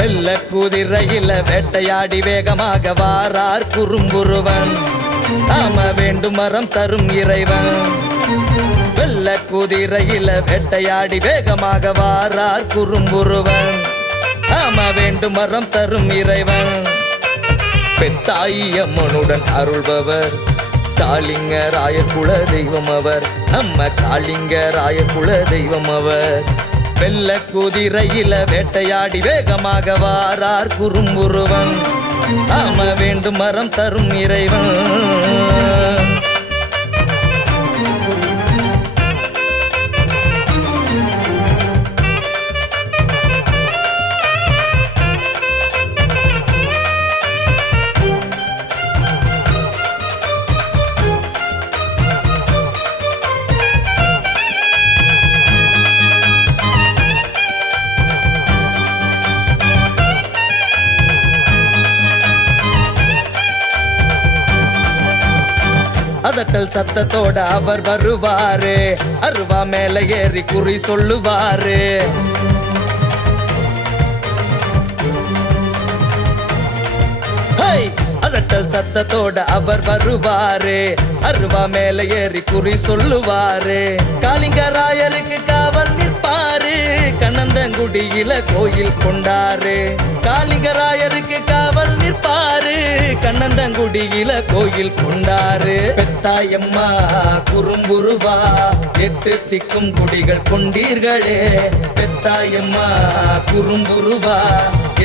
வெள்ள குதிரையில வேட்டையாடி வேகமாக வாரார் குறும்புருவன். நாம வேண்டும் மரம் தரும் இறைவன். வெள்ள குதிரையில வேட்டையாடி வேகமாக வாரார் குறும்புருவன். நாம வேண்டும் மரம் தரும் இறைவன். பெத்தாயி அம்மனுடன் அருள்பவர் காளிங்கராயர் குல தெய்வம் அவர். நம்ம காளிங்கராயர் குல தெய்வம் அவர். வெள்ள குதிரையில வேட்டையாடி வேகமாக வாரார் குறும்புருவன். நாம வேண்டும் மரம் தரும் இறைவன். அதட்டல் சத்தத்தோட அவர் வருவாரு. அருவா மேல ஏறி குறி சொல்லுவாரு. அதட்டல் சத்தத்தோட அவர் வருவாரு. அருவா மேல ஏறி குறி சொல்லுவாரு. காளிங்கராயருக்கு காவல் நிற்பாரு. கண்ணந்தங்குடியில கோயில் கொண்டாரு. காளிங்கராயருக்கு காவல் நிற்பாரு. கண்ணந்தங்குடியில கோயில் கொண்டாரு. பெத்தாயம்மா குறும்புருவா 8 திக்கும் குடிகள் கொண்டீர்களே. பெத்தாயம்மா குறும்புருவா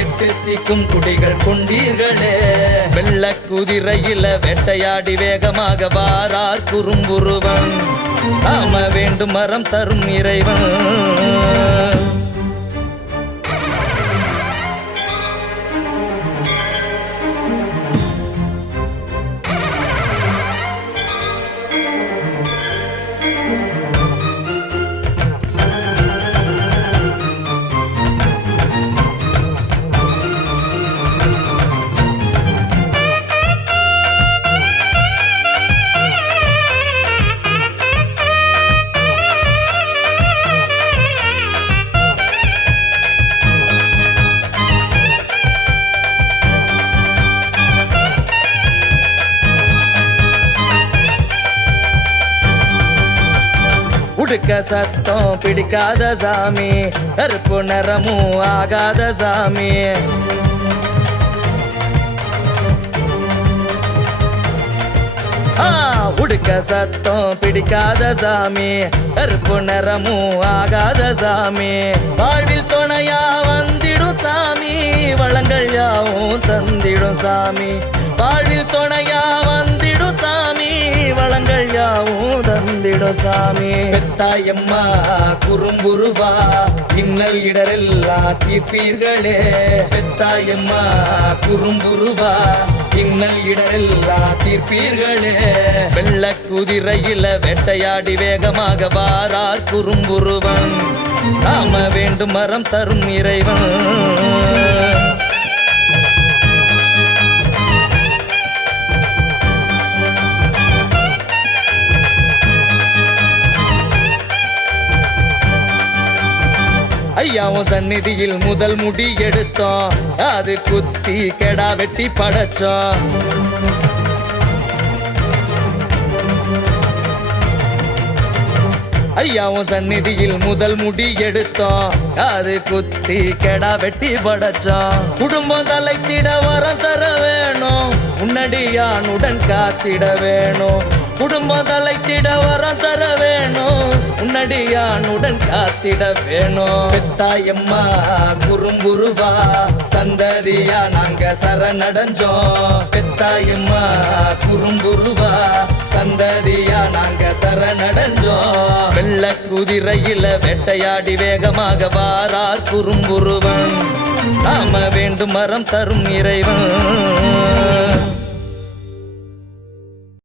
8 திக்கும் குடிகள் கொண்டீர்களே. வெள்ள குதிரையில வேட்டையாடி வேகமாக வாரார் குறும்புருவன். நாம வேண்டும் மரம் தரும் இறைவன். உடுக்க சத்தம் பிடிக்காத சாமி. கருப்பு நிறமும் ஆகாத சாமி. உடுக்க சத்தம் பிடிக்காத சாமி. கருப்பு நிறமும் ஆகாத சாமி. வாழ்வில் துணையா வந்திடும் சாமி. வளங்கள் யாவும் தந்திடும் சாமி. வாழ்வில் துணையா வந்திடும் சாமி. வளங்கள் யாவும் தந்திடும் சாமி. பெத்தாயம்மா குறும்புருவா இன்னல் இடரெல்லாம் தீர்ப்பீர்களே. பெத்தாயம்மா குறும்புருவா இன்னல் இடரெல்லாம் தீர்ப்பீர்களே. வெள்ள குதிரையில வேட்டையாடி வேகமாக வாரார் குறும்புருவன். நாம வேண்டும் மரம் தரும் இறைவன். ஐயாவும் சந்நிதியில் முதல் முடி எடுத்தோம். அது குத்தி கெடா வெட்டி படைச்சோம். ஐயாவும் சந்நிதியில் முதல் முடி எடுத்தோம். அது குத்தி கெடா வெட்டி படைச்சோம். குடும்பம் தலைத்திட வரம் தர வேணும். உன்னடியானுடன் காத்திட வேணும். குடும்பம் தலைத்திட வரம் தர வேணும். உன்னடியானுடன் காத்திட வேணும். பெத்தாயம்மா குறும்புருவா சந்ததியா நாங்க சரணடைஞ்சோம். பெத்தாயம்மா குறும்புருவா சந்ததியா நாங்க சரணடைஞ்சோம். வெள்ள குதிரையில வேட்டையாடி வேகமாக வாரார் குறும்புருவன். நாம வேண்டும் மரம் தரும் இறைவன்.